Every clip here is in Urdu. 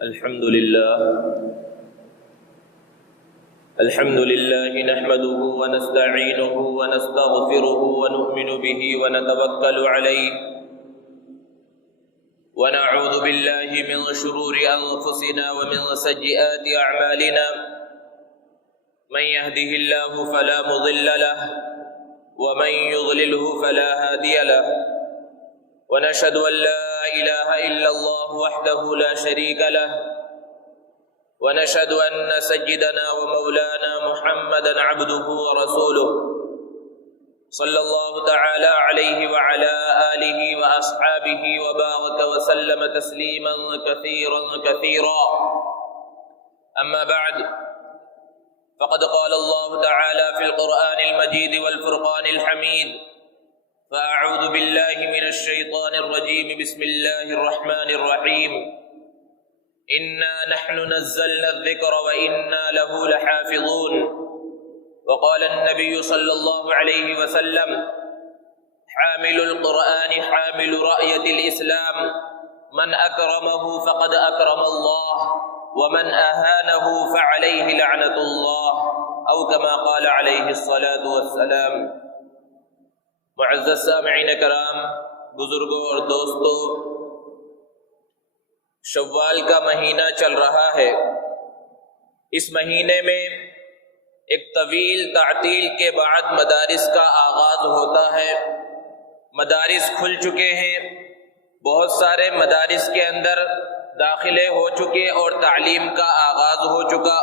الحمد لله نحمده ونستعينه ونستغفره ونؤمن به ونتوكل عليه ونعوذ بالله من شرور أنفسنا ومن سيئات أعمالنا من يهده الله فلا مضل له ومن يضلله فلا هادي له ونشهد أن لا إله إلا الله وحده لا شريك له ونشهد أن سيدنا ومولانا محمدا عبده ورسوله صلى الله تعالى عليه وعلى آله وأصحابه وبارك وسلم تسليما كثيرا كثيرا. أما بعد فقد قال الله تعالى في القرآن المجيد والفرقان الحميد: فأعوذ بالله من الشيطان الرجيم بسم الله الرحمن الرحيم إنا نحن نزلنا الذكر وإنا له لحافظون. وقال النبي صلى الله عليه وسلم: حامل القرآن حامل رأية الإسلام من أكرمه فقد أكرم الله ومن أهانه فعليه لعنة الله أو كما قال عليه الصلاة والسلام. معزز سامعین کرام، بزرگوں اور دوستوں، شوال کا مہینہ چل رہا ہے. اس مہینے میں ایک طویل تعطیل کے بعد مدارس کا آغاز ہوتا ہے. مدارس کھل چکے ہیں، بہت سارے مدارس کے اندر داخلے ہو چکے اور تعلیم کا آغاز ہو چکا،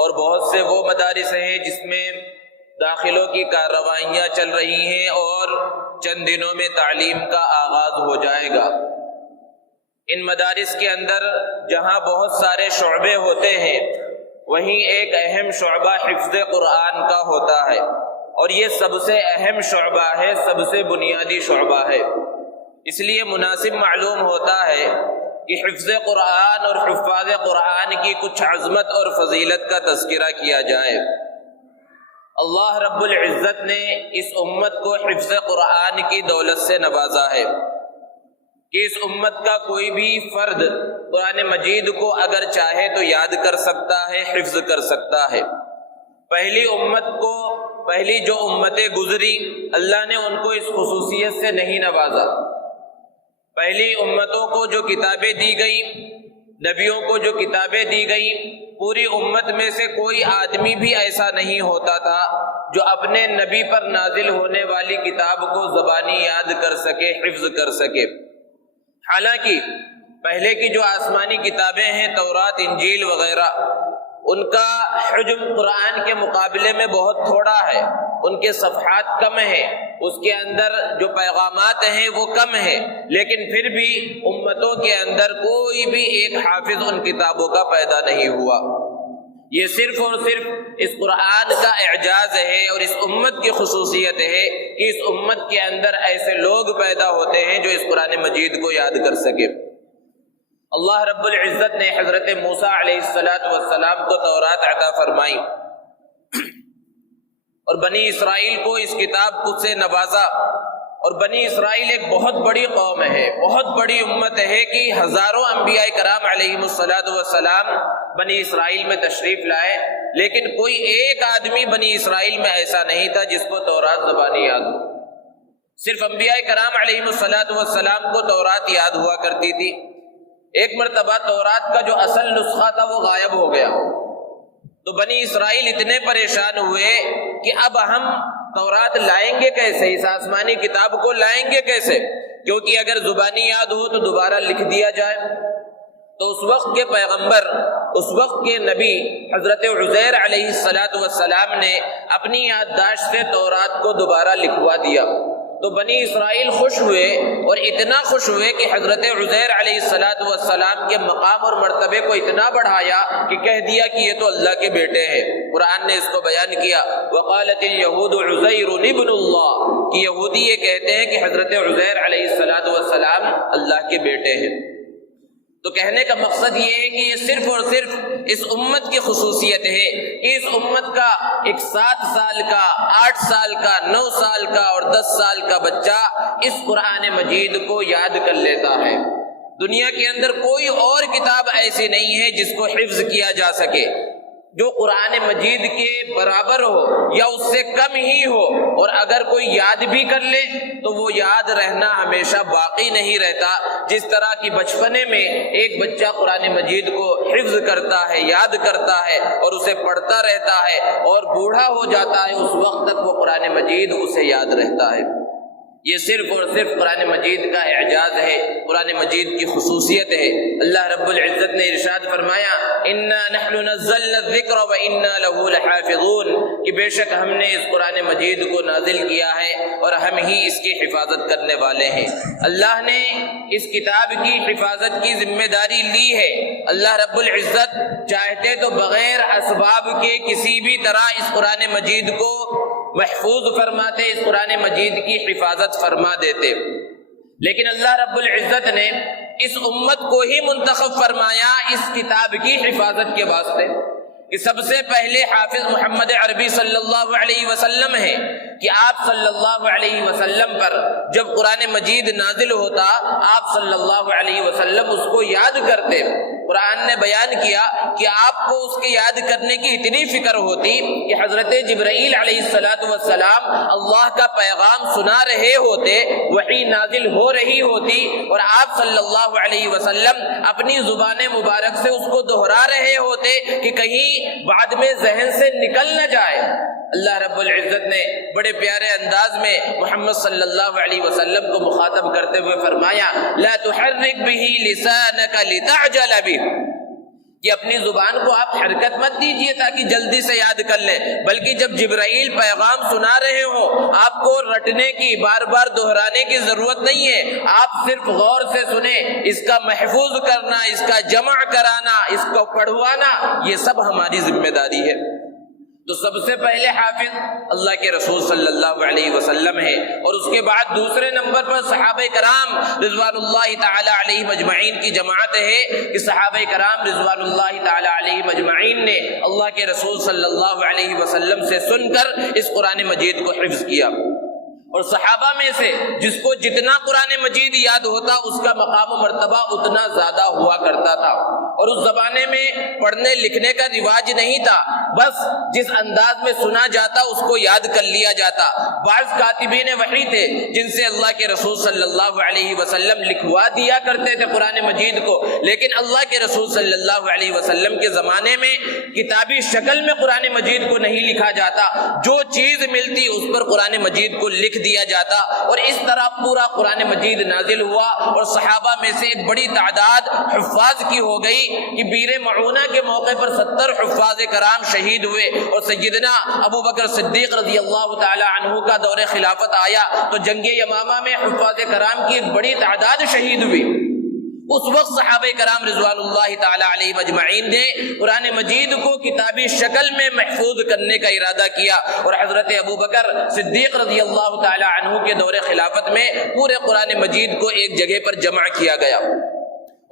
اور بہت سے وہ مدارس ہیں جس میں داخلوں کی کارروائیاں چل رہی ہیں اور چند دنوں میں تعلیم کا آغاز ہو جائے گا. ان مدارس کے اندر جہاں بہت سارے شعبے ہوتے ہیں، وہیں ایک اہم شعبہ حفظ قرآن کا ہوتا ہے، اور یہ سب سے اہم شعبہ ہے، سب سے بنیادی شعبہ ہے. اس لیے مناسب معلوم ہوتا ہے کہ حفظ قرآن اور حفاظ قرآن کی کچھ عظمت اور فضیلت کا تذکرہ کیا جائے. اللہ رب العزت نے اس امت کو حفظ قرآن کی دولت سے نوازا ہے کہ اس امت کا کوئی بھی فرد قرآن مجید کو اگر چاہے تو یاد کر سکتا ہے، حفظ کر سکتا ہے. پہلی جو امتیں گزری، اللہ نے ان کو اس خصوصیت سے نہیں نوازا. پہلی امتوں کو جو کتابیں دی گئی، نبیوں کو جو کتابیں دی گئی، پوری امت میں سے کوئی آدمی بھی ایسا نہیں ہوتا تھا جو اپنے نبی پر نازل ہونے والی کتاب کو زبانی یاد کر سکے، حفظ کر سکے. حالانکہ پہلے کی جو آسمانی کتابیں ہیں، تورات، انجیل وغیرہ، ان کا حجم قرآن کے مقابلے میں بہت تھوڑا ہے، ان کے صفحات کم ہیں، اس کے اندر جو پیغامات ہیں وہ کم ہیں، لیکن پھر بھی امتوں کے اندر کوئی بھی ایک حافظ ان کتابوں کا پیدا نہیں ہوا. یہ صرف اور صرف اس قرآن کا اعجاز ہے اور اس امت کی خصوصیت ہے کہ اس امت کے اندر ایسے لوگ پیدا ہوتے ہیں جو اس قرآن مجید کو یاد کر سکے. اللہ رب العزت نے حضرت موسیٰ علیہ السلام کو تورات عطا فرمائی اور بنی اسرائیل کو اس کتاب سے نوازا. اور بنی اسرائیل ایک بہت بڑی قوم ہے، بہت بڑی امت ہے کہ ہزاروں انبیاء کرام علیہم السلام بنی اسرائیل میں تشریف لائے، لیکن کوئی ایک آدمی بنی اسرائیل میں ایسا نہیں تھا جس کو تورات زبانی یاد ہو. صرف انبیاء کرام علیہم السلام کو تورات یاد ہوا کرتی تھی. ایک مرتبہ تورات کا جو اصل نسخہ تھا وہ غائب ہو گیا، تو بنی اسرائیل اتنے پریشان ہوئے کہ اب ہم تورات لائیں گے کیسے، اس آسمانی کتاب کو لائیں گے کیسے، کیونکہ اگر زبانی یاد ہو تو دوبارہ لکھ دیا جائے. تو اس وقت کے پیغمبر، اس وقت کے نبی حضرت عزیر علیہ السلام نے اپنی یادداشت سے تورات کو دوبارہ لکھوا دیا. تو بنی اسرائیل خوش ہوئے، اور اتنا خوش ہوئے کہ حضرت عزیر علیہ السلام کے مقام اور مرتبے کو اتنا بڑھایا کہ کہہ دیا کہ یہ تو اللہ کے بیٹے ہیں. قرآن نے اس کو بیان کیا، وقالت اليہود عزیر ابن اللہ، کہ یہودی یہ کہتے ہیں کہ حضرت عزیر علیہ السلام اللہ کے بیٹے ہیں. تو کہنے کا مقصد یہ ہے کہ یہ صرف اور صرف اس امت کی خصوصیت ہے کہ اس امت کا ایک 7 سال کا، 8 سال کا، 9 سال کا اور 10 سال کا بچہ اس قرآن مجید کو یاد کر لیتا ہے. دنیا کے اندر کوئی اور کتاب ایسی نہیں ہے جس کو حفظ کیا جا سکے جو قرآن مجید کے برابر ہو یا اس سے کم ہی ہو، اور اگر کوئی یاد بھی کر لے تو وہ یاد رہنا ہمیشہ باقی نہیں رہتا۔ جس طرح کی بچپنے میں ایک بچہ قرآن مجید کو حفظ کرتا ہے، یاد کرتا ہے اور اسے پڑھتا رہتا ہے، اور بوڑھا ہو جاتا ہے اس وقت تک وہ قرآن مجید اسے یاد رہتا ہے۔ یہ صرف اور صرف قرآن مجید کا اعجاز ہے، قرآن مجید کی خصوصیت ہے۔ اللہ رب العزت نے ارشاد فرمایا انا نحن نزلنا الذکر وانا له لحافظون، کہ بے شک ہم نے اس قرآن مجید کو نازل کیا ہے اور ہم ہی اس کی حفاظت کرنے والے ہیں۔ اللہ نے اس کتاب کی حفاظت کی ذمہ داری لی ہے۔ اللہ رب العزت چاہتے تو بغیر اسباب کے کسی بھی طرح اس قرآن مجید کو محفوظ فرماتے، اس قرآن مجید کی حفاظت فرما دیتے، لیکن اللہ رب العزت نے اس امت کو ہی منتخب فرمایا اس کتاب کی حفاظت کے واسطے کہ سب سے پہلے حافظ محمد عربی صلی اللہ علیہ وسلم ہیں، کہ آپ صلی اللہ علیہ وسلم پر جب قرآن مجید نازل ہوتا آپ صلی اللہ علیہ وسلم اس کو یاد کرتے۔ قرآن نے بیان کیا کہ آپ کو اس کے یاد کرنے کی اتنی فکر ہوتی کہ حضرت جبرائیل علیہ السلام اللہ کا پیغام سنا رہے ہوتے، وحی نازل ہو رہی ہوتی، اور آپ صلی اللہ علیہ وسلم اپنی زبان مبارک سے اس کو دہرا رہے ہوتے کہ کہیں بعد میں ذہن سے نکل نہ جائے۔ اللہ رب العزت نے بڑے پیارے انداز میں محمد صلی اللہ علیہ وسلم کو مخاطب کرتے ہوئے فرمایا لا تحرک به لسانک لتعجل به، کہ اپنی زبان کو آپ حرکت مت دیجیے تاکہ جلدی سے یاد کر لیں، بلکہ جب جبرائیل پیغام سنا رہے ہوں آپ کو رٹنے کی، بار بار دہرانے کی ضرورت نہیں ہے، آپ صرف غور سے سنیں۔ اس کا محفوظ کرنا، اس کا جمع کرانا، اس کو پڑھوانا، یہ سب ہماری ذمہ داری ہے۔ تو سب سے پہلے حافظ اللہ کے رسول صلی اللہ علیہ وسلم ہے، اور اس کے بعد دوسرے نمبر پر صحابہ کرام رضوان اللہ تعالی علیہ مجمعین کی جماعت ہے، کہ صحابہ کرام رضوان اللہ تعالی علیہ مجمعین نے اللہ کے رسول صلی اللہ علیہ وسلم سے سن کر اس قرآن مجید کو حفظ کیا۔ اور صحابہ میں سے جس کو جتنا قرآن مجید یاد ہوتا اس کا مقام و مرتبہ اتنا زیادہ ہوا کرتا تھا، اور اس زمانے میں پڑھنے لکھنے کا رواج نہیں تھا، بس جس انداز میں سنا جاتا اس کو یاد کر لیا جاتا۔ بعض کاتبین وحی تھے جن سے اللہ کے رسول صلی اللہ علیہ وسلم لکھوا دیا کرتے تھے قرآن مجید کو، لیکن اللہ کے رسول صلی اللہ علیہ وسلم کے زمانے میں کتابی شکل میں قرآن مجید کو نہیں لکھا جاتا، جو چیز ملتی اس پر قرآن مجید کو لکھ دیا جاتا، اور اس طرح پورا قرآن مجید نازل ہوا، اور صحابہ میں سے ایک بڑی تعداد حفاظ کی ہو گئی کہ بیر معونہ کے موقع پر 70 حفاظ کرام شہید ہوئے، اور سیدنا ابو بکر صدیق رضی اللہ تعالی عنہ کا دور خلافت آیا تو جنگ یمامہ میں حفاظ کرام کی ایک بڑی تعداد شہید ہوئی۔ اس وقت صحابہ کرام رضوان اللہ تعالی علیہ مجمعین نے قرآن مجید کو کتابی شکل میں محفوظ کرنے کا ارادہ کیا، اور حضرت ابو بکر صدیق رضی اللہ تعالی عنہ کے دور خلافت میں پورے قرآن مجید کو ایک جگہ پر جمع کیا گیا۔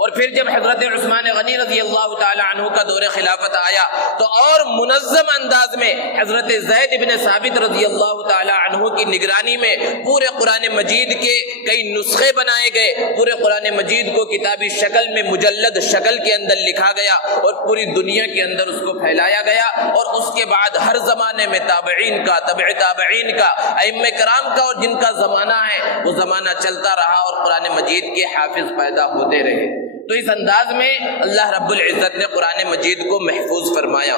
اور پھر جب حضرت عثمان غنی رضی اللہ تعالی عنہ کا دور خلافت آیا تو اور منظم انداز میں حضرت زید بن ثابت رضی اللہ تعالی عنہ کی نگرانی میں پورے قرآن مجید کے کئی نسخے بنائے گئے، پورے قرآن مجید کو کتابی شکل میں مجلد شکل کے اندر لکھا گیا اور پوری دنیا کے اندر اس کو پھیلایا گیا، اور اس کے بعد ہر زمانے میں تابعین کا، تبع تابعین کا، ائمہ کرام کا، اور جن کا زمانہ ہے وہ زمانہ چلتا رہا اور قرآن مجید کے حافظ پیدا ہوتے رہے۔ تو اس انداز میں اللہ رب العزت نے قرآن مجید کو محفوظ فرمایا۔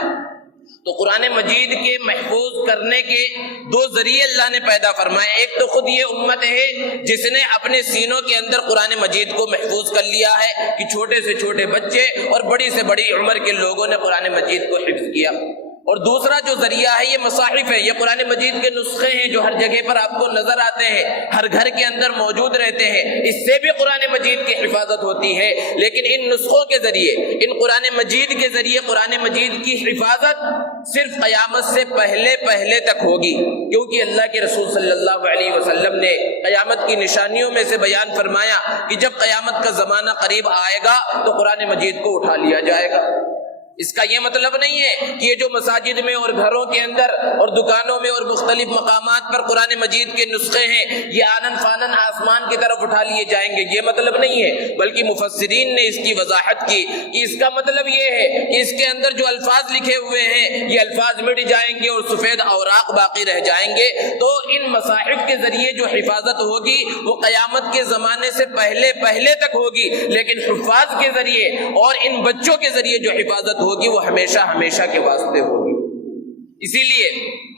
تو قرآن مجید کے محفوظ کرنے کے دو ذریعے اللہ نے پیدا فرمائے، ایک تو خود یہ امت ہے جس نے اپنے سینوں کے اندر قرآن مجید کو محفوظ کر لیا ہے کہ چھوٹے سے چھوٹے بچے اور بڑی سے بڑی عمر کے لوگوں نے قرآن مجید کو حفظ کیا، اور دوسرا جو ذریعہ ہے یہ مصاحف ہے، یہ قرآن مجید کے نسخے ہیں جو ہر جگہ پر آپ کو نظر آتے ہیں، ہر گھر کے اندر موجود رہتے ہیں، اس سے بھی قرآن مجید کی حفاظت ہوتی ہے، لیکن ان نسخوں کے ذریعے، ان قرآن مجید کے ذریعے قرآن مجید کی حفاظت صرف قیامت سے پہلے تک ہوگی، کیونکہ اللہ کے رسول صلی اللہ علیہ وسلم نے قیامت کی نشانیوں میں سے بیان فرمایا کہ جب قیامت کا زمانہ قریب آئے گا تو قرآن مجید کو اٹھا لیا جائے گا۔ اس کا یہ مطلب نہیں ہے کہ یہ جو مساجد میں اور گھروں کے اندر اور دکانوں میں اور مختلف مقامات پر قرآن مجید کے نسخے ہیں یہ آنن فانن آسمان کی طرف اٹھا لیے جائیں گے، یہ مطلب نہیں ہے، بلکہ مفسرین نے اس کی وضاحت کی کہ اس کا مطلب یہ ہے کہ اس کے اندر جو الفاظ لکھے ہوئے ہیں یہ الفاظ مٹ جائیں گے اور سفید اوراق باقی رہ جائیں گے، تو ان مصاحف کے ذریعے جو حفاظت ہوگی وہ قیامت کے زمانے سے پہلے تک ہوگی، لیکن حفاظ کے ذریعے اور ان بچوں کے ذریعے جو حفاظت ہوگی وہ ہمیشہ کے واسطے ہوگی۔ اسی لیے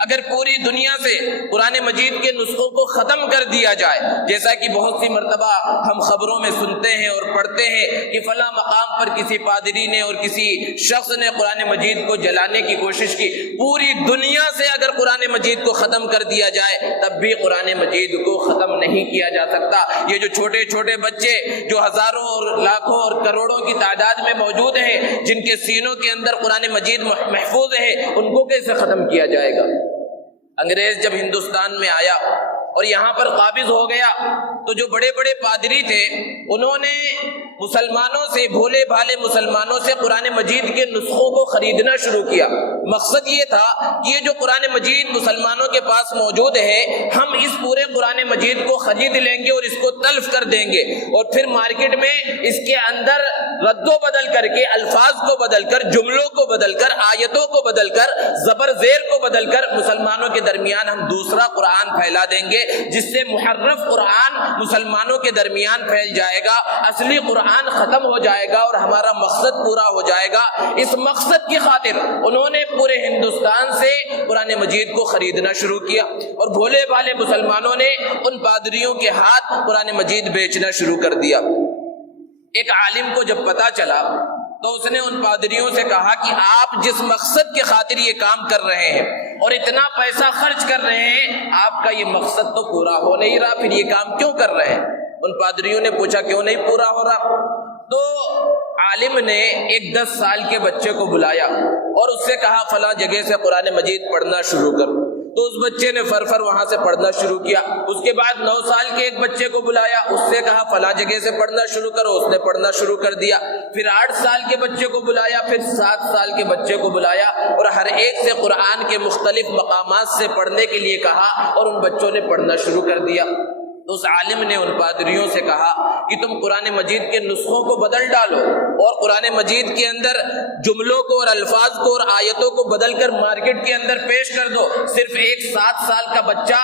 اگر پوری دنیا سے قرآن مجید کے نسخوں کو ختم کر دیا جائے، جیسا کہ بہت سی مرتبہ ہم خبروں میں سنتے ہیں اور پڑھتے ہیں کہ فلاں مقام پر کسی پادری نے اور کسی شخص نے قرآن مجید کو جلانے کی کوشش کی، پوری دنیا سے اگر قرآن مجید کو ختم کر دیا جائے تب بھی قرآن مجید کو ختم نہیں کیا جا سکتا۔ یہ جو چھوٹے چھوٹے بچے جو ہزاروں اور لاکھوں اور کروڑوں کی تعداد میں موجود ہیں، جن کے سینوں کے اندر قرآن مجید محفوظ ہے، ان کو کیسے ختم کیا جائے گا؟ انگریز جب ہندوستان میں آیا اور یہاں پر قابض ہو گیا تو جو بڑے بڑے پادری تھے انہوں نے مسلمانوں سے، بھولے بھالے مسلمانوں سے قرآن مجید کے نسخوں کو خریدنا شروع کیا۔ مقصد یہ تھا کہ یہ جو قرآن مجید مسلمانوں کے پاس موجود ہے ہم اس پورے قرآن مجید کو خرید لیں گے اور اس کو تلف کر دیں گے، اور پھر مارکیٹ میں اس کے اندر رد و بدل کر کے، الفاظ کو بدل کر، جملوں کو بدل کر، آیتوں کو بدل کر، زبر زیر کو بدل کر مسلمانوں کے درمیان ہم دوسرا قرآن پھیلا دیں گے، جس سے محرف قرآن مسلمانوں کے درمیان پھیل جائے گا، اصلی قرآن ختم ہو جائے گا اور ہمارا مقصد پورا ہو جائے گا۔ اس مقصد کی خاطر انہوں نے پورے ہندوستان سے قرآن مجید کو خریدنا شروع کیا، اور بھولے بھالے مسلمانوں نے ان پادریوں کے ہاتھ قرآن مجید بیچنا شروع کر دیا۔ ایک عالم کو جب پتا چلا تو اس نے ان پادریوں سے کہا کہ آپ جس مقصد کے خاطر یہ کام کر رہے ہیں اور اتنا پیسہ خرچ کر رہے ہیں، آپ کا یہ مقصد تو پورا ہو نہیں رہا، پھر یہ کام کیوں کر رہے ہیں؟ ان پادریوں نے پوچھا کیوں نہیں پورا ہو رہا؟ تو عالم نے ایک 10 سال کے بچے کو بلایا اور اس سے کہا فلاں جگہ سے قرآن مجید پڑھنا شروع کر، تو اس بچے نے فر وہاں سے پڑھنا شروع کیا۔ اس کے بعد 9 سال کے ایک بچے کو بلایا، اس سے کہا فلاں جگہ سے پڑھنا شروع کرو، اس نے پڑھنا شروع کر دیا۔ پھر 8 سال کے بچے کو بلایا، پھر 7 سال کے بچے کو بلایا، اور ہر ایک سے قرآن کے مختلف مقامات سے پڑھنے کے لیے کہا، اور ان بچوں نے پڑھنا شروع کر دیا۔ تو اس عالم نے ان پادریوں سے کہا کہ تم قرآن مجید کے نسخوں کو بدل ڈالو اور قرآن مجید کے اندر جملوں کو اور الفاظ کو اور آیتوں کو بدل کر مارکیٹ کے اندر پیش کر دو۔ صرف ایک 7 سال کا بچہ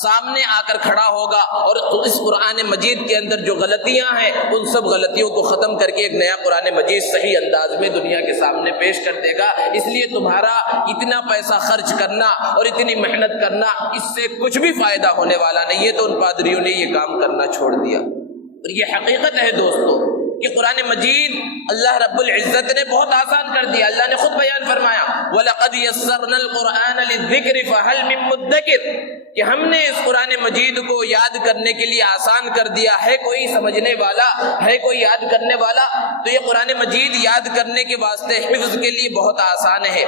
سامنے آ کر کھڑا ہوگا اور اس قرآن مجید کے اندر جو غلطیاں ہیں ان سب غلطیوں کو ختم کر کے ایک نیا قرآن مجید صحیح انداز میں دنیا کے سامنے پیش کر دے گا۔ اس لیے تمہارا اتنا پیسہ خرچ کرنا اور اتنی محنت کرنا، اس سے کچھ بھی فائدہ ہونے والا نہیں ہے۔ تو ان پادریوں نے یہ کام کرنا چھوڑ دیا، اور یہ حقیقت ہے دوستو کہ قرآن مجید اللہ رب العزت نے بہت آسان کر دیا۔ اللہ نے خود بیان فرمایا وَلَقَدْ يَسَّرْنَا الْقُرْآنَ لِلذِّكْرِ فَهَلْ مِن مُدَّكِرٍ، کہ ہم نے اس قرآن مجید کو یاد کرنے کے لیے آسان کر دیا ہے، کوئی سمجھنے والا ہے، کوئی یاد کرنے والا؟ تو یہ قرآن مجید یاد کرنے کے واسطے حفظ کے لیے بہت آسان ہے،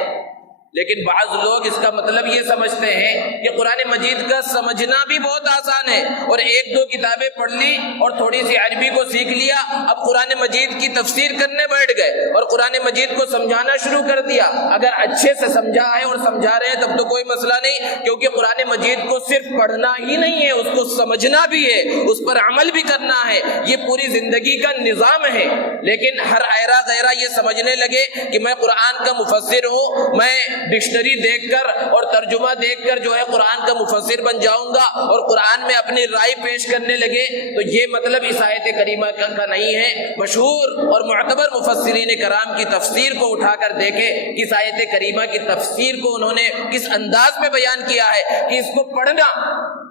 لیکن بعض لوگ اس کا مطلب یہ سمجھتے ہیں کہ قرآن مجید کا سمجھنا بھی بہت آسان ہے، اور 1-2 کتابیں پڑھ لی اور تھوڑی سی عربی کو سیکھ لیا، اب قرآن مجید کی تفسیر کرنے بیٹھ گئے اور قرآن مجید کو سمجھانا شروع کر دیا۔ اگر اچھے سے سمجھا ہے اور سمجھا رہے ہیں تب تو کوئی مسئلہ نہیں، کیونکہ قرآن مجید کو صرف پڑھنا ہی نہیں ہے، اس کو سمجھنا بھی ہے، اس پر عمل بھی کرنا ہے، یہ پوری زندگی کا نظام ہے۔ لیکن ہر ایرا غیرہ یہ سمجھنے لگے کہ میں قرآن کا مفسر ہوں، میں ڈکشنری دیکھ کر اور ترجمہ دیکھ کر جو ہے قرآن کا مفسر بن جاؤں گا، اور قرآن میں اپنی رائے پیش کرنے لگے، تو یہ مطلب اس آیت کریمہ کا نہیں ہے۔ مشہور اور معتبر مفسرین کرام کی تفسیر کو اٹھا کر دیکھے کہ اس آیت کریمہ کی تفسیر کو انہوں نے کس انداز میں بیان کیا ہے کہ اس کو پڑھنا،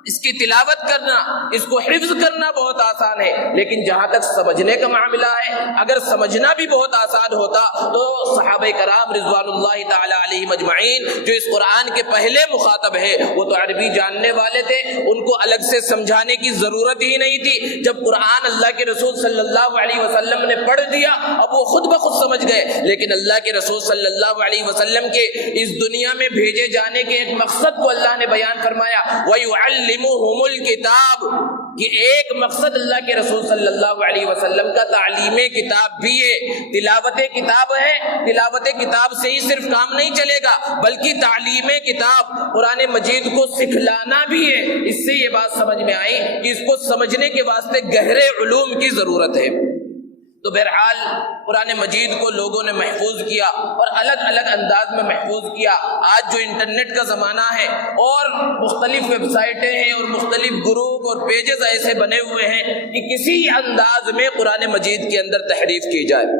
اس کی تلاوت کرنا، اس کو حفظ کرنا بہت آسان ہے، لیکن جہاں تک سمجھنے کا معاملہ ہے، اگر سمجھنا بھی بہت آسان ہوتا تو صحابہ کرام رضوان اللہ تعالی علیہم اجمعین جو اس قرآن کے پہلے مخاطب ہے وہ تو عربی جاننے والے تھے، ان کو الگ سے سمجھانے کی ضرورت ہی نہیں تھی۔ جب قرآن اللہ کے رسول صلی اللہ علیہ وسلم نے پڑھ دیا، اب وہ خود بخود سمجھ گئے، لیکن اللہ کے رسول صلی اللہ علیہ وسلم کے اس دنیا میں بھیجے جانے کے ایک مقصد کو اللہ نے بیان فرمایا، وَيُعَلِّمُهُمُ الْكِتَابُ، کہ ایک مقصد اللہ کے رسول صلی اللہ علیہ وسلم کا تعلیم کتاب بھی ہے، تلاوت کتاب ہے، تلاوت کتاب سے ہی صرف کام نہیں چلے گا بلکہ تعلیم کتاب قرآن مجید کو سکھلانا بھی ہے۔ اس سے یہ بات سمجھ میں آئی کہ اس کو سمجھنے کے واسطے گہرے علوم کی ضرورت ہے۔ تو بہرحال قرآن مجید کو لوگوں نے محفوظ کیا اور الگ الگ انداز میں محفوظ کیا۔ آج جو انٹرنیٹ کا زمانہ ہے اور مختلف ویب سائٹیں ہیں اور مختلف گروپ اور پیجز ایسے بنے ہوئے ہیں کہ کسی انداز میں قرآن مجید کے اندر تحریف کی جائے۔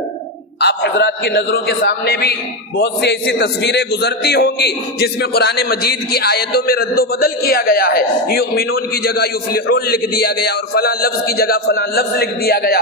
آپ حضرات کی نظروں کے سامنے بھی بہت سی ایسی تصویریں گزرتی ہوں گی جس میں قرآن مجید کی آیتوں میں رد و بدل کیا گیا ہے، یؤمنون کی جگہ یفلحون لکھ دیا گیا اور فلاں لفظ کی جگہ فلاں لفظ لکھ دیا گیا۔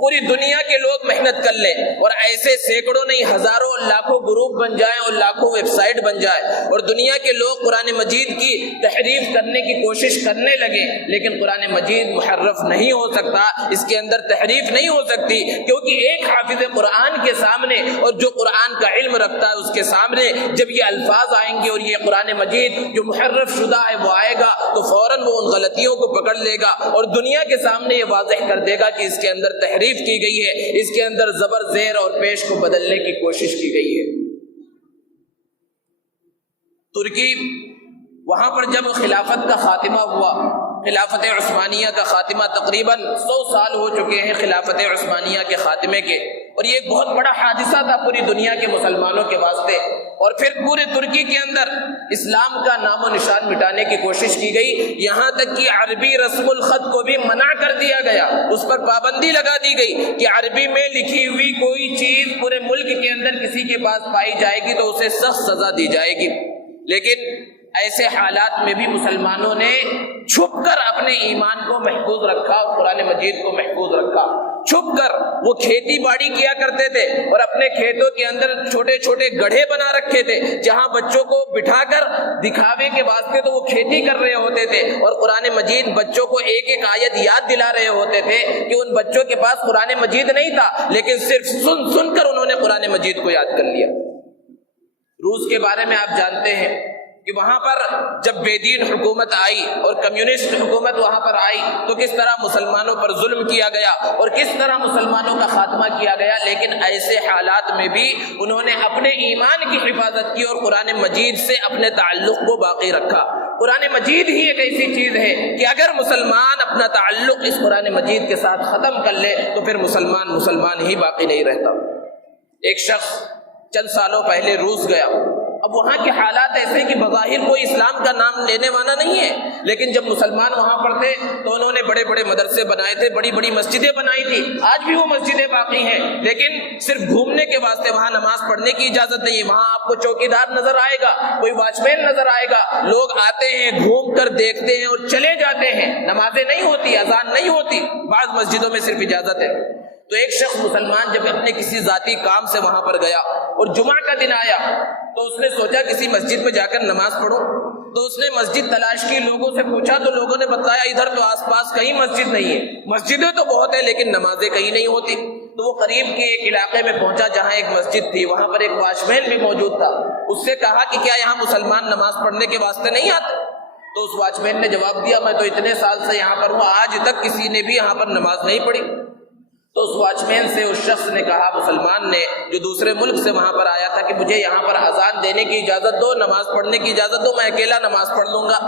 پوری دنیا کے لوگ محنت کر لیں اور ایسے سینکڑوں نہیں ہزاروں لاکھوں گروپ بن جائیں اور لاکھوں ویب سائٹ بن جائے اور دنیا کے لوگ قرآن مجید کی تحریف کرنے کی کوشش کرنے لگے، لیکن قرآن مجید محرف نہیں ہو سکتا، اس کے اندر تحریف نہیں ہو سکتی، کیونکہ ایک حافظ قرآن کے سامنے اور جو قرآن کا علم رکھتا ہے اس کے سامنے جب یہ الفاظ آئیں گے اور یہ قرآن مجید جو محرف شدہ ہے وہ آئے گا تو فوراً وہ ان غلطیوں کو پکڑ لے گا اور دنیا کے سامنے یہ واضح کر دے گا کہ اس کے اندر تحریف کی گئی ہے، اس کے اندر زبر زیر اور پیش کو بدلنے کی کوشش کی گئی ہے۔ ترکی وہاں پر جب خلافت کا خاتمہ ہوا، خلافت عثمانیہ کا خاتمہ تقریباً 100 سال ہو چکے ہیں خلافت عثمانیہ کے خاتمے کے، اور یہ ایک بہت بڑا حادثہ تھا پوری دنیا کے مسلمانوں کے واسطے، اور پھر پورے ترکی کے اندر اسلام کا نام و نشان مٹانے کی کوشش کی گئی، یہاں تک کہ عربی رسم الخط کو بھی منع کر دیا گیا، اس پر پابندی لگا دی گئی کہ عربی میں لکھی ہوئی کوئی چیز پورے ملک کے اندر کسی کے پاس پائی جائے گی تو اسے سخت سزا دی جائے گی۔ لیکن ایسے حالات میں بھی مسلمانوں نے چھپ کر اپنے ایمان کو محفوظ رکھا اور قرآن مجید کو محفوظ رکھا۔ چھپ کر وہ کھیتی باڑی کیا کرتے تھے اور اپنے کھیتوں کے اندر چھوٹے چھوٹے گڑھے بنا رکھے تھے جہاں بچوں کو بٹھا کر دکھاوے کے واسطے تو وہ کھیتی کر رہے ہوتے تھے اور قرآن مجید بچوں کو ایک ایک آیت یاد دلا رہے ہوتے تھے کہ ان بچوں کے پاس قرآن مجید نہیں تھا لیکن صرف سن سن کر انہوں نے قرآن مجید کو یاد کر لیا۔ روس کے بارے میں آپ جانتے ہیں کہ وہاں پر جب بے دین حکومت آئی اور کمیونسٹ حکومت وہاں پر آئی تو کس طرح مسلمانوں پر ظلم کیا گیا اور کس طرح مسلمانوں کا خاتمہ کیا گیا، لیکن ایسے حالات میں بھی انہوں نے اپنے ایمان کی حفاظت کی اور قرآن مجید سے اپنے تعلق کو باقی رکھا۔ قرآن مجید ہی ایک ایسی چیز ہے کہ اگر مسلمان اپنا تعلق اس قرآن مجید کے ساتھ ختم کر لے تو پھر مسلمان ہی باقی نہیں رہتا۔ ایک شخص چند سالوں پہلے روس گیا، اب وہاں کے حالات ایسے کہ بظاہر کوئی اسلام کا نام لینے والا نہیں ہے، لیکن جب مسلمان وہاں پر تھے تو انہوں نے بڑے بڑے مدرسے بنائے تھے، بڑی بڑی مسجدیں بنائی تھی، آج بھی وہ مسجدیں باقی ہیں، لیکن صرف گھومنے کے واسطے وہاں نماز پڑھنے کی اجازت نہیں ہے۔ وہاں آپ کو چوکیدار نظر آئے گا، کوئی واچ مین نظر آئے گا، لوگ آتے ہیں گھوم کر دیکھتے ہیں اور چلے جاتے ہیں، نمازیں نہیں ہوتی، اذان نہیں ہوتی، بعض مسجدوں میں صرف اجازت ہے۔ تو ایک شخص مسلمان جب اپنے کسی ذاتی کام سے وہاں پر گیا اور جمعہ کا دن آیا تو اس نے سوچا کسی مسجد میں جا کر نماز پڑھوں، تو اس نے مسجد تلاش کی، لوگوں سے پوچھا تو لوگوں نے بتایا ادھر تو آس پاس کہیں مسجد نہیں ہے، مسجدیں تو بہت ہیں لیکن نمازیں کہیں نہیں ہوتی۔ تو وہ قریب کے ایک علاقے میں پہنچا جہاں ایک مسجد تھی، وہاں پر ایک واچ مین بھی موجود تھا، اس سے کہا کہ کیا یہاں مسلمان نماز پڑھنے کے واسطے نہیں آتے؟ تو اس واچ مین نے جواب دیا میں تو اتنے سال سے یہاں پر ہوں، آج تک کسی نے بھی یہاں پر نماز نہیں پڑھی۔ تو اس واچ مین سے اس شخص نے کہا، مسلمان نے جو دوسرے ملک سے وہاں پر آیا تھا، کہ مجھے یہاں پر اذان دینے کی اجازت دو، نماز پڑھنے کی اجازت دو، میں اکیلا نماز پڑھ لوں گا۔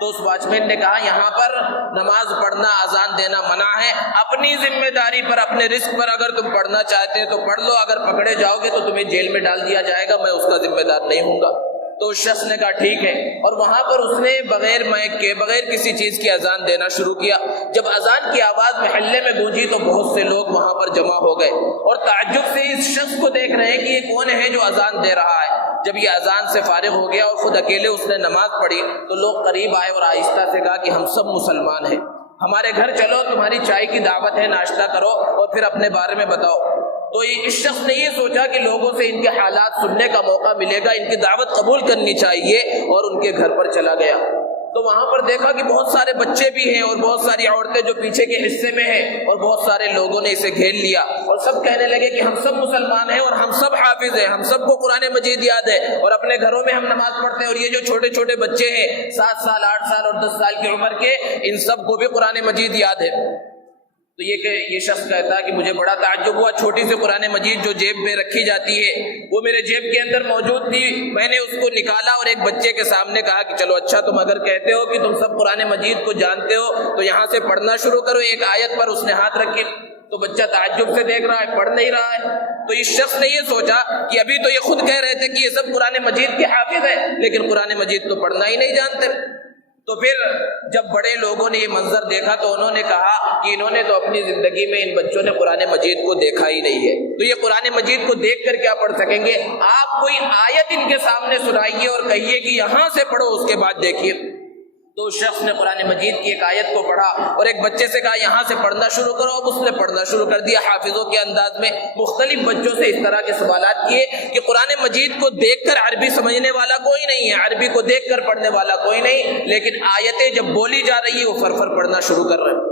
تو اس واچ مین نے کہا یہاں پر نماز پڑھنا، اذان دینا منع ہے، اپنی ذمہ داری پر، اپنے رزق پر اگر تم پڑھنا چاہتے ہیں تو پڑھ لو، اگر پکڑے جاؤ گے تو تمہیں جیل میں ڈال دیا جائے گا، میں اس کا ذمہ دار نہیں ہوں گا۔ تو اس شخص نے کہا ٹھیک ہے، اور وہاں پر اس نے بغیر مائک کے، بغیر کسی چیز کی اذان دینا شروع کیا۔ جب اذان کی آواز محلے میں گونجی تو بہت سے لوگ وہاں پر جمع ہو گئے اور تعجب سے اس شخص کو دیکھ رہے ہیں کہ یہ کون ہے جو اذان دے رہا ہے۔ جب یہ اذان سے فارغ ہو گیا اور خود اکیلے اس نے نماز پڑھی تو لوگ قریب آئے اور آہستہ سے کہا کہ ہم سب مسلمان ہیں، ہمارے گھر چلو، تمہاری چائے کی دعوت ہے، ناشتہ کرو اور پھر اپنے بارے میں بتاؤ۔ تو اس شخص نے یہ سوچا کہ لوگوں سے ان کے حالات سننے کا موقع ملے گا، ان کی دعوت قبول کرنی چاہیے، اور ان کے گھر پر چلا گیا۔ تو وہاں پر دیکھا کہ بہت سارے بچے بھی ہیں اور بہت ساری عورتیں جو پیچھے کے حصے میں ہیں، اور بہت سارے لوگوں نے اسے گھیر لیا اور سب کہنے لگے کہ ہم سب مسلمان ہیں اور ہم سب حافظ ہیں، ہم سب کو قرآن مجید یاد ہے اور اپنے گھروں میں ہم نماز پڑھتے ہیں، اور یہ جو چھوٹے چھوٹے بچے ہیں 7 سال 8 سال اور 10 سال کی عمر کے، ان سب کو بھی قرآن مجید یاد ہے۔ تو یہ شخص کہتا ہے کہ مجھے بڑا تعجب ہوا، چھوٹی سی قرآن مجید جو جیب میں رکھی جاتی ہے وہ میرے جیب کے اندر موجود تھی، میں نے اس کو نکالا اور ایک بچے کے سامنے کہا کہ چلو اچھا تم اگر کہتے ہو کہ تم سب قرآن مجید کو جانتے ہو تو یہاں سے پڑھنا شروع کرو، ایک آیت پر اس نے ہاتھ رکھی۔ تو بچہ تعجب سے دیکھ رہا ہے، پڑھ نہیں رہا ہے۔ تو اس شخص نے یہ سوچا کہ ابھی تو یہ خود کہہ رہے تھے کہ یہ سب قرآن مجید کے حافظ ہیں، لیکن قرآن مجید تو پڑھنا ہی نہیں جانتے۔ تو پھر جب بڑے لوگوں نے یہ منظر دیکھا تو انہوں نے کہا کہ انہوں نے تو اپنی زندگی میں ان بچوں نے قرآن مجید کو دیکھا ہی نہیں ہے، تو یہ قرآن مجید کو دیکھ کر کیا پڑھ سکیں گے؟ آپ کوئی آیت ان کے سامنے سنائیے اور کہیے کہ یہاں سے پڑھو، اس کے بعد دیکھیے۔ تو اس شخص نے قرآن مجید کی ایک آیت کو پڑھا اور ایک بچے سے کہا یہاں سے پڑھنا شروع کرو، اب اس نے پڑھنا شروع کر دیا حافظوں کے انداز میں۔ مختلف بچوں سے اس طرح کے سوالات کیے کہ قرآن مجید کو دیکھ کر عربی سمجھنے والا کوئی نہیں ہے، عربی کو دیکھ کر پڑھنے والا کوئی نہیں، لیکن آیتیں جب بولی جا رہی ہے وہ فر پڑھنا شروع کر رہے ہیں۔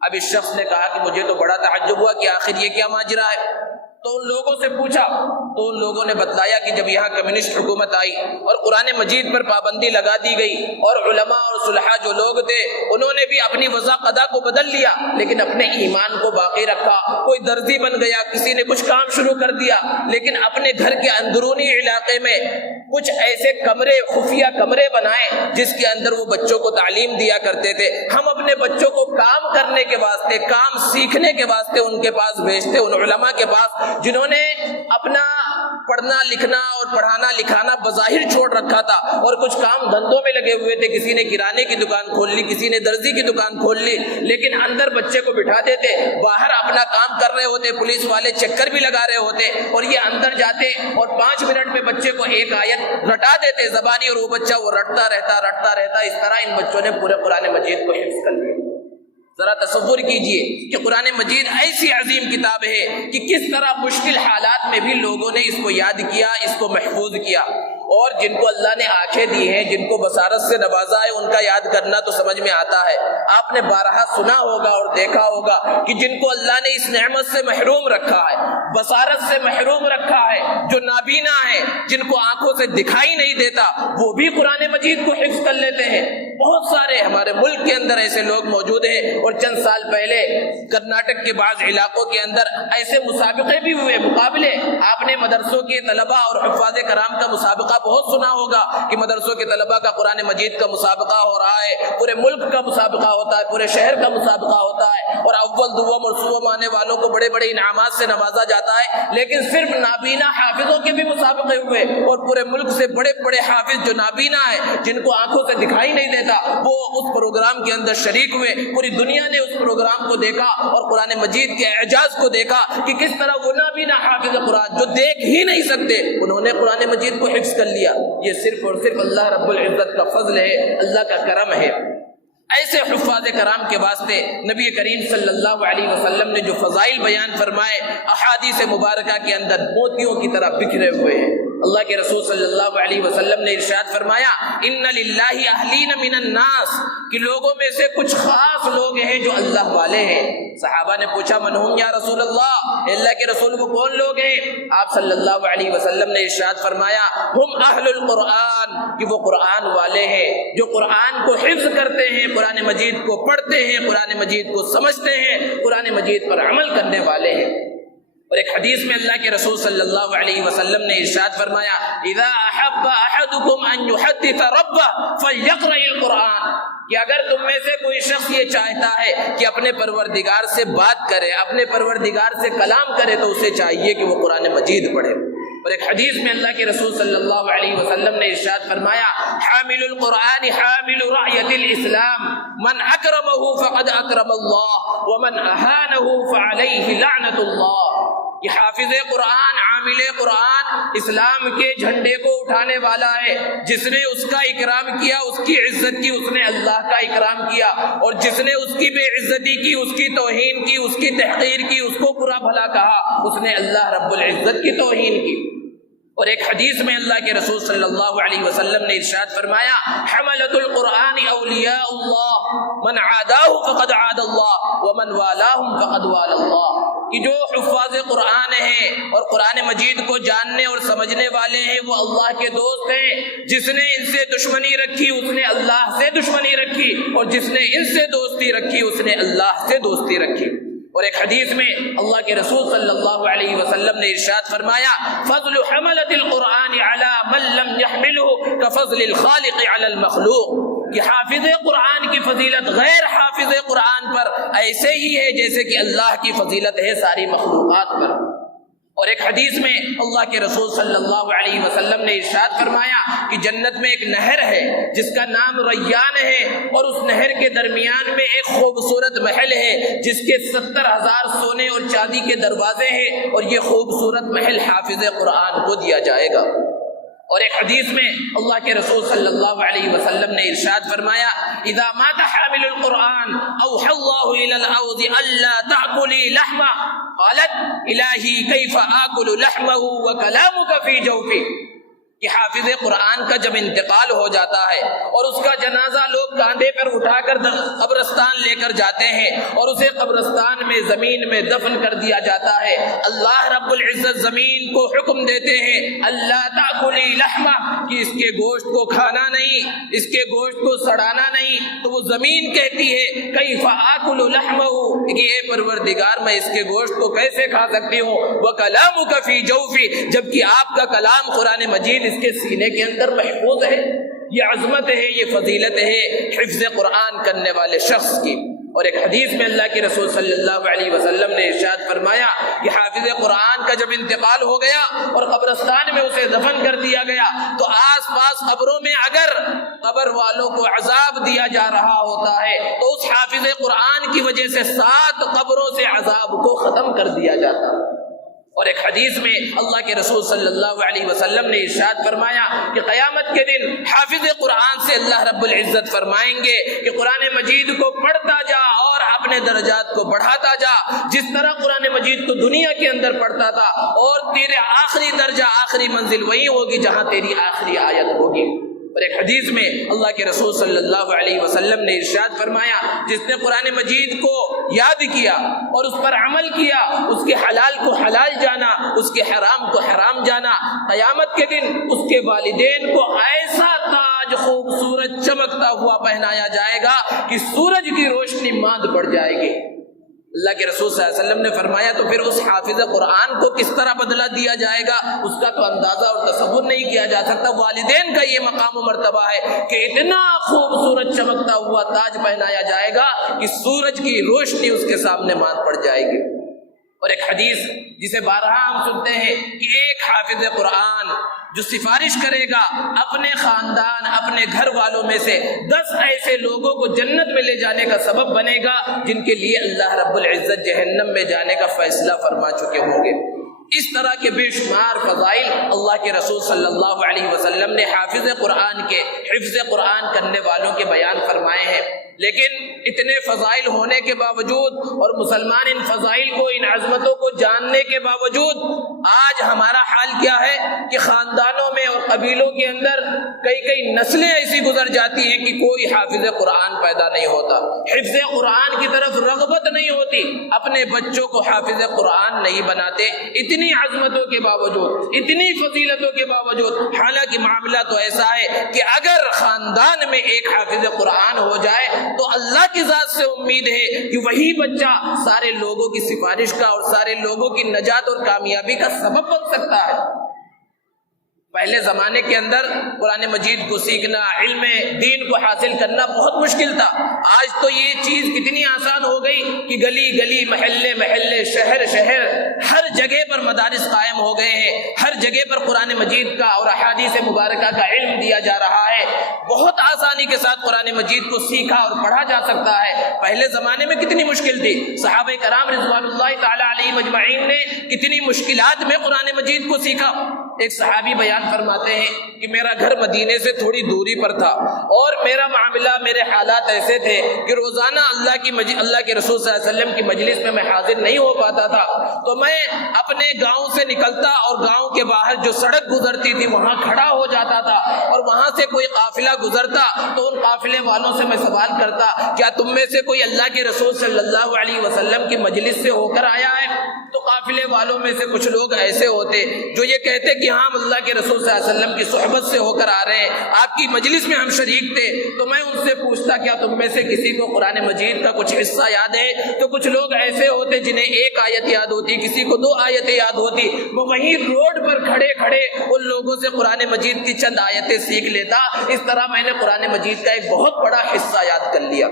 اب اس شخص نے کہا کہ مجھے تو بڑا تعجب ہوا کہ آخر یہ کیا ماجرا ہے۔ تو ان لوگوں سے پوچھا تو ان لوگوں نے بتلایا کہ جب یہاں کمیونسٹ حکومت آئی اور قرآن مجید پر پابندی لگا دی گئی اور علماء اور صلحاء جو لوگ تھے انہوں نے بھی اپنی وضع قضا کو بدل لیا لیکن اپنے ایمان کو باقی رکھا۔ کوئی درزی بن گیا، کسی نے کچھ کام شروع کر دیا، لیکن اپنے گھر کے اندرونی علاقے میں کچھ ایسے کمرے، خفیہ کمرے بنائے جس کے اندر وہ بچوں کو تعلیم دیا کرتے تھے۔ ہم اپنے بچوں کو کام کرنے کے واسطے، کام سیکھنے کے واسطے ان کے پاس بھیجتے، ان علماء کے پاس جنہوں نے اپنا پڑھنا لکھنا اور پڑھانا لکھانا بظاہر چھوڑ رکھا تھا اور کچھ کام دھندوں میں لگے ہوئے تھے، کسی نے کرانے کی دکان کھول لی، کسی نے درزی کی دکان کھول لی، لیکن اندر بچے کو بٹھا دیتے، باہر اپنا کام کر رہے ہوتے، پولیس والے چکر بھی لگا رہے ہوتے اور یہ اندر جاتے اور 5 منٹ میں بچے کو ایک آیت رٹا دیتے زبانی، اور وہ بچہ وہ رٹتا رہتا۔ اس طرح ان بچوں نے پورے قرآن مجید کو حفظ کر لیا۔ ذرا تصور کیجئے کہ قرآن مجید ایسی عظیم کتاب ہے کہ کس طرح مشکل حالات میں بھی لوگوں نے اس کو یاد کیا، اس کو محفوظ کیا، اور جن کو اللہ نے آنکھیں دی ہیں، جن کو بصارت سے نوازا ہے، ان کا یاد کرنا تو سمجھ میں آتا ہے۔ آپ نے بارہا سنا ہوگا اور دیکھا ہوگا کہ جن کو اللہ نے اس نعمت سے محروم رکھا ہے، بصارت سے محروم رکھا ہے، جو نابینا ہیں، جن کو آنکھوں سے دکھائی نہیں دیتا، وہ بھی قرآن مجید کو حفظ کر لیتے ہیں۔ بہت سارے ہمارے ملک کے اندر ایسے لوگ موجود ہیں، اور چند سال پہلے کرناٹک کے بعض علاقوں کے اندر ایسے مسابقے بھی ہوئے، مقابلے۔ آپ نے مدرسوں کے طلباء اور حفاظ کرام کا مسابقہ بہت سنا ہوگا کہ مدرسوں کے طلباء کا قرآن مجید کا مسابقہ ہو رہا ہے، پورے ملک کا مسابقہ ہوتا ہے، پورے شہر کا مسابقہ ہوتا ہے، اور اول دوم اور سوم آنے والوں کو بڑے بڑے انعامات سے نوازا جاتا ہے۔ لیکن صرف نابینا حافظوں کے بھی مسابقے ہوئے، اور پورے ملک سے بڑے بڑے حافظ جو نابینا ہیں، جن کو آنکھوں سے دکھائی نہیں دیتا، وہ اس پروگرام کے اندر شریک ہوئے۔ پوری دنیا نے اس پروگرام کو دیکھا اور قرآن مجید کے اعجاز کو دیکھا کہ کس طرح وہ نابینا حافظ قرآن جو دیکھ ہی نہیں سکتے، انہوں نے قرآن مجید کو حفظ کر لیا۔ یہ صرف اور صرف اللہ رب العزت کا فضل ہے، اللہ کا کرم ہے۔ ایسے حفاظ کرام کے واسطے نبی کریم صلی اللہ علیہ وسلم نے جو فضائل بیان فرمائے احادیث مبارکہ کے اندر موتیوں کی طرح بکھرے ہوئے ہیں۔ اللہ کے رسول صلی اللہ علیہ وسلم نے ارشاد فرمایا ان للہ اہلین من الناس، کہ لوگوں میں سے کچھ خاص لوگ ہیں جو اللہ والے ہیں۔ صحابہ نے پوچھا من ہم یا رسول اللہ کے رسول وہ کون لوگ ہیں؟ آپ صلی اللہ علیہ وسلم نے ارشاد فرمایا ہم اہل القرآن، کہ وہ قرآن والے ہیں، جو قرآن کو حفظ کرتے ہیں، قرآن مجید کو پڑھتے ہیں، قرآن مجید کو سمجھتے ہیں، قرآن مجید پر عمل کرنے والے ہیں۔ اور ایک حدیث میں اللہ کے رسول صلی اللہ علیہ وسلم نے ارشاد فرمایا اذا احب احدکم ان یحدث ربہ فلیقرأ القرآن، کہ اگر تم میں سے کوئی شخص یہ چاہتا ہے کہ اپنے پروردگار سے بات کرے، اپنے پروردگار سے کلام کرے، تو اسے چاہیے کہ وہ قرآن مجید پڑھے۔ اور ایک حدیث میں اللہ کے رسول صلی اللہ علیہ وسلم نے ارشاد فرمایا حامل القرآن حامل رعیت الاسلام من اکرمہ فقد اکرم اللہ ومن اہانہ فعلیہ لعنت اللہ، کہ حافظ قرآن، عامل قرآن اسلام کے جھنڈے کو اٹھانے والا ہے، جس نے اس کا اکرام کیا، اس کی عزت کی، اس نے اللہ کا اکرام کیا، اور جس نے اس کی بے عزتی کی، اس کی توہین کی، اس کی تحقیر کی، اس کو برا بھلا کہا، اس نے اللہ رب العزت کی توہین کی۔ اور ایک حدیث میں اللہ کے رسول صلی اللہ علیہ وسلم نے ارشاد فرمایا حملۃ القرآن اولیاء اللہ من عاداہ فقد عاد اللہ ومن والاہم فقد والا اللہ، کہ جو حفاظ قرآن ہیں اور قرآن مجید کو جاننے اور سمجھنے والے ہیں وہ اللہ کے دوست ہیں، جس نے ان سے دشمنی رکھی اس نے اللہ سے دشمنی رکھی، اور جس نے ان سے دوستی رکھی اس نے اللہ سے دوستی رکھی۔ اور ایک حدیث میں اللہ کے رسول صلی اللہ علیہ وسلم نے ارشاد فرمایا فضل حملۃ القرآن علی من لم يحملہ کفضل الخالق علی المخلوق، کہ حافظ قرآن کی فضیلت غیر حافظ قرآن پر ایسے ہی ہے جیسے کہ اللہ کی فضیلت ہے ساری مخلوقات پر۔ اور ایک حدیث میں اللہ کے رسول صلی اللہ علیہ وسلم نے ارشاد فرمایا کہ جنت میں ایک نہر ہے جس کا نام ریان ہے، اور اس نہر کے درمیان میں ایک خوبصورت محل ہے جس کے 70,000 سونے اور چاندی کے دروازے ہیں، اور یہ خوبصورت محل حافظ قرآن کو دیا جائے گا۔ اور ایک حدیث میں اللہ کے رسول صلی اللہ علیہ وسلم نے ارشاد فرمایا اذا مات حامل القرآن اوحى الله الى الارض الا تاكلي لحمه قالت الہی کیف آکل لحمه وکلامك في جوفی، کہ حافظ قرآن کا جب انتقال ہو جاتا ہے اور اس کا جنازہ لوگ کاندھے پر اٹھا کر قبرستان لے کر جاتے ہیں اور اسے قبرستان میں زمین میں دفن کر دیا جاتا ہے، اللہ رب العزت زمین کو حکم دیتے ہیں اللہ تاکلی لحمہ، کہ اس کے گوشت کو کھانا نہیں، اس کے گوشت کو سڑانا نہیں، تو وہ زمین کہتی ہے کیف آکل لحمہ، کہ اے پروردگار میں اس کے گوشت کو کیسے کھا سکتی ہوں، وکلامک فی جوفی، جبکہ آپ کا کلام قرآن مجید اس کے سینے کے اندر محفوظ ہے۔ یہ عظمت ہے، یہ فضیلت ہے حفظ قرآن کرنے والے شخص کی۔ اور ایک حدیث میں اللہ کے رسول صلی اللہ علیہ وسلم نے ارشاد فرمایا کہ حافظ قرآن کا جب انتقال ہو گیا اور قبرستان میں اسے دفن کر دیا گیا تو آس پاس قبروں میں اگر قبر والوں کو عذاب دیا جا رہا ہوتا ہے تو اس حافظ قرآن کی وجہ سے 7 قبروں سے عذاب کو ختم کر دیا جاتا ہے۔ اور ایک حدیث میں اللہ کے رسول صلی اللہ علیہ وسلم نے ارشاد فرمایا کہ قیامت کے دن حافظ قرآن سے اللہ رب العزت فرمائیں گے کہ قرآن مجید کو پڑھتا جا اور اپنے درجات کو بڑھاتا جا، جس طرح قرآن مجید کو دنیا کے اندر پڑھتا تھا، اور تیرے آخری درجہ آخری منزل وہی ہوگی جہاں تیری آخری آیت ہوگی۔ اور ایک حدیث میں اللہ کے رسول صلی اللہ علیہ وسلم نے ارشاد فرمایا جس نے قرآن مجید کو یاد کیا اور اس پر عمل کیا، اس کے حلال کو حلال جانا، اس کے حرام کو حرام جانا، قیامت کے دن اس کے والدین کو ایسا تاج خوبصورت چمکتا ہوا پہنایا جائے گا کہ سورج کی روشنی ماند پڑ جائے گی۔ اللہ کے رسول صلی اللہ علیہ وسلم نے فرمایا تو پھر اس حافظ قرآن کو کس طرح بدلہ دیا جائے گا اس کا تو اندازہ اور تصور نہیں کیا جا سکتا۔ والدین کا یہ مقام و مرتبہ ہے کہ اتنا خوبصورت چمکتا ہوا تاج پہنایا جائے گا کہ سورج کی روشنی اس کے سامنے مان پڑ جائے گی۔ اور ایک حدیث جسے بارہا ہم سنتے ہیں کہ ایک حافظ قرآن جو سفارش کرے گا اپنے خاندان اپنے گھر والوں میں سے 10 ایسے لوگوں کو جنت میں لے جانے کا سبب بنے گا جن کے لیے اللہ رب العزت جہنم میں جانے کا فیصلہ فرما چکے ہوں گے۔ اس طرح کے بے شمار فضائل اللہ کے رسول صلی اللہ علیہ وسلم نے حافظ قرآن کے حفظ قرآن کرنے والوں کے بیان فرمائے ہیں، لیکن اتنے فضائل ہونے کے باوجود اور مسلمان ان فضائل کو ان عظمتوں کو جاننے کے باوجود آج ہمارا حال کیا ہے کہ خاندانوں میں اور قبیلوں کے اندر کئی نسلیں ایسی گزر جاتی ہیں کہ کوئی حافظ قرآن پیدا نہیں ہوتا، حفظ قرآن کی طرف رغبت نہیں ہوتی، اپنے بچوں کو حافظ قرآن نہیں بناتے، اتنی عظمتوں کے باوجود اتنی فضیلتوں کے باوجود۔ حالانکہ معاملہ تو ایسا ہے کہ اگر خاندان میں ایک حافظ قرآن ہو جائے تو اللہ کی ذات سے امید ہے کہ وہی بچہ سارے لوگوں کی سفارش کا اور سارے لوگوں کی نجات اور کامیابی کا سبب بن سکتا ہے۔ پہلے زمانے کے اندر قرآن مجید کو سیکھنا، علم دین کو حاصل کرنا بہت مشکل تھا۔ آج تو یہ چیز کتنی آسان ہو گئی کہ گلی گلی محلے محلے شہر شہر ہر جگہ پر مدارس قائم ہو گئے ہیں، ہر جگہ پر قرآن مجید کا اور احادیث مبارکہ کا علم دیا جا رہا ہے، بہت آسانی کے ساتھ قرآن مجید کو سیکھا اور پڑھا جا سکتا ہے۔ پہلے زمانے میں کتنی مشکل تھی، صحابہ کرام رضوان اللہ تعالی علیہ مجمعین نے کتنی مشکلات میں قرآن مجید کو سیکھا۔ ایک صحابی بیان فرماتے ہیں کہ میرا گھر مدینے سے تھوڑی دوری پر تھا اور میرا معاملہ، میرے حالات ایسے تھے کہ روزانہ اللہ کے رسول صلی اللہ علیہ وسلم کی مجلس میں حاضر نہیں ہو پاتا تھا، تو میں اپنے گاؤں سے نکلتا اور گاؤں کے باہر جو سڑک گزرتی تھی وہاں کھڑا ہو جاتا تھا، اور وہاں سے کوئی قافلہ گزرتا تو ان قافلے والوں سے میں سوال کرتا کیا تم میں سے کوئی اللہ کے رسول صلی اللہ علیہ وسلم کی مجلس سے ہو کر آیا ہے؟ تو قافلے والوں میں سے کچھ لوگ ایسے ہوتے جو یہ کہتے کہ ہاں اللہ کے رسول صلی اللہ علیہ وسلم کی صحبت سے ہو کر آ رہے ہیں، آپ کی مجلس میں ہم شریک تھے۔ تو میں ان سے پوچھتا کیا تم میں سے کسی کو قرآن مجید کا کچھ حصہ یاد ہے؟ تو کچھ لوگ ایسے ہوتے جنہیں ایک آیت یاد ہوتی، کسی کو 2 آیتیں یاد ہوتی، وہ وہیں روڈ پر کھڑے کھڑے ان لوگوں سے قرآن مجید کی چند آیتیں سیکھ لیتا۔ اس طرح میں نے قرآن مجید کا ایک بہت بڑا حصہ یاد کر لیا۔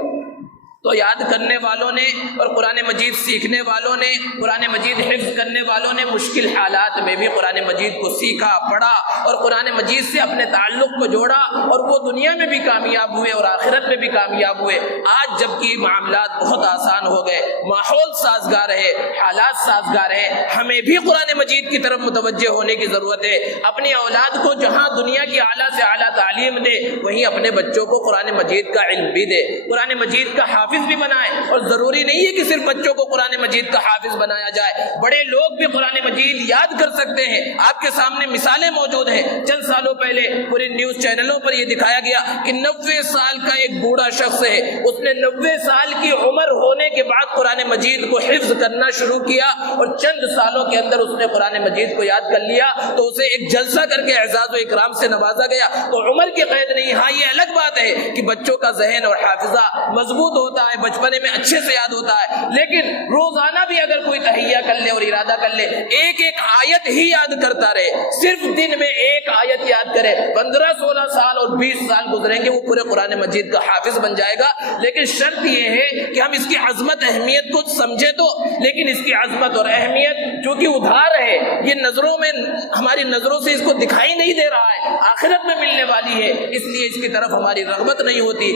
تو یاد کرنے والوں نے اور قرآن مجید سیکھنے والوں نے، قرآن مجید حفظ کرنے والوں نے مشکل حالات میں بھی قرآن مجید کو سیکھا، پڑھا اور قرآن مجید سے اپنے تعلق کو جوڑا، اور وہ دنیا میں بھی کامیاب ہوئے اور آخرت میں بھی کامیاب ہوئے۔ آج جبکہ معاملات بہت آسان ہو گئے، ماحول سازگار ہے، حالات سازگار ہیں، ہمیں بھی قرآن مجید کی طرف متوجہ ہونے کی ضرورت ہے۔ اپنی اولاد کو جہاں دنیا کی اعلیٰ سے اعلیٰ تعلیم دے، وہیں اپنے بچوں کو قرآن مجید کا علم بھی دے، قرآن مجید کا حافظ بھی بنائے۔ اور ضروری نہیں ہے کہ صرف بچوں کو قرآن مجید کا حافظ بنایا جائے، بڑے لوگ بھی قرآن مجید یاد کر سکتے ہیں۔ آپ کے سامنے مثالیں موجود ہیں۔ چند سالوں پہلے پورے نیوز چینلوں پر یہ دکھایا گیا کہ 90 سال کا ایک بوڑھا شخص ہے، اس نے 90 سال کی عمر ہونے کے بعد قرآن مجید کو حفظ کرنا شروع کیا، اور چند سالوں کے اندر اس نے قرآن مجید کو یاد کر لیا، تو اسے ایک جلسہ کر کے اعزاز و اکرام سے نوازا گیا۔ تو عمر کی قید نہیں۔ ہاں یہ الگ بات ہے کہ بچوں کا ذہن اور حافظہ مضبوط ہوتا ہے، بچپنے میں اچھے سے یاد ہوتا ہے، لیکن روزانہ بھی اگر کوئی تہیہ کر لے اور ارادہ کر لے، ایک ایک آیت ہی یاد کرتا رہے، صرف دن میں ایک آیت یاد کرے، 15 16 سال اور 20 سال گزریں گے، وہ پورے قرآن مجید کا حافظ بن جائے گا۔ لیکن شرط یہ ہے کہ ہم اس کی عظمت اہمیت کو سمجھے تو، لیکن اس کی عظمت اور اہمیت چونکہ ادھار ہے، یہ نظروں میں، ہماری نظروں سے اس کو دکھائی نہیں دے رہا ہے، آخرت میں ملنے والی ہے، اس لیے اس کی طرف ہماری رغبت نہیں ہوتی۔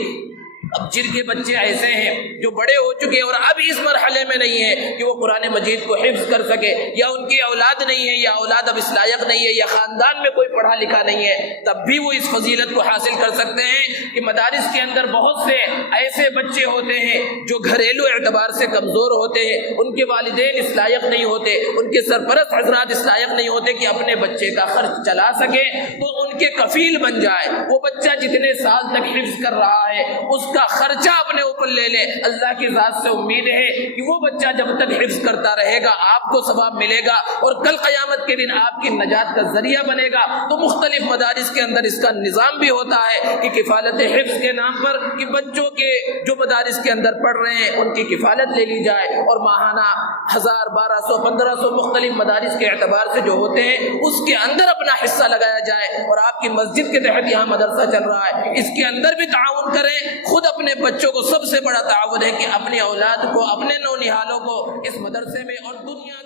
اب جن کے بچے ایسے ہیں جو بڑے ہو چکے ہیں اور اب اس مرحلے میں نہیں ہے کہ وہ قرآن مجید کو حفظ کر سکے، یا ان کی اولاد نہیں ہے، یا اولاد اب اس لائق نہیں ہے، یا خاندان میں کوئی پڑھا لکھا نہیں ہے، تب بھی وہ اس فضیلت کو حاصل کر سکتے ہیں کہ مدارس کے اندر بہت سے ایسے بچے ہوتے ہیں جو گھریلو اعتبار سے کمزور ہوتے ہیں، ان کے والدین اس لائق نہیں ہوتے، ان کے سرپرست حضرات اس لائق نہیں ہوتے کہ اپنے بچے کا خرچ چلا سکے، تو ان کے کفیل بن جائے۔ وہ بچہ جتنے سال تک حفظ کر رہا ہے اس کا خرچہ اپنے اوپر لے لے۔ اللہ کی ذات سے امید ہے کہ وہ بچہ جب تک حفظ کرتا رہے گا آپ کو ثواب ملے گا، اور کل قیامت کے دن آپ کی نجات کا ذریعہ بنے گا۔ تو مختلف مدارس کے اندر اس کا نظام بھی ہوتا ہے کہ کفالت حفظ کے نام پر کہ بچوں کے جو مدارس کے اندر پڑھ رہے ہیں ان کی کفالت لے لی جائے، اور ماہانہ 1000 1200 1500 مختلف مدارس کے اعتبار سے جو ہوتے ہیں اس کے اندر اپنا حصہ لگایا جائے۔ اور آپ کی مسجد کے تحت یہاں مدرسہ چل رہا ہے، اس کے اندر بھی تعاون کریں۔ خود اپنے بچوں کو، سب سے بڑا تعاون ہے کہ اپنی اولاد کو، اپنے نونہالوں کو اس مدرسے میں اور دنیا